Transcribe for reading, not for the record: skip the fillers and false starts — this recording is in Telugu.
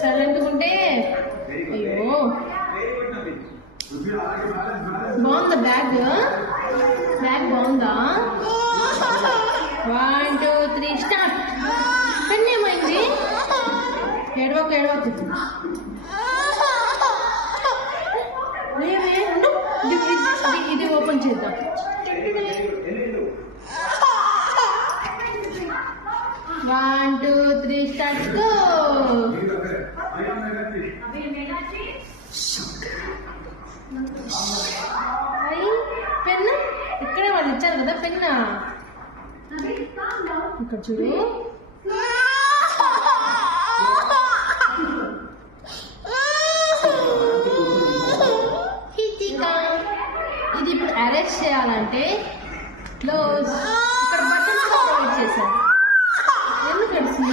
సైలెంట్ ఉంటే అయ్యో బాగుందా బ్యాగ్ బాగుందా 1 2 3 స్టార్ట్ పెన్ ఏమైంది ఏడవకు ఇది ఓపెన్ చేద్దాం One, 2, 3 start go పెన్ ఇక్కడే వాళ్ళు ఇచ్చారు కదా పెన్ ఇక్కడ చూడు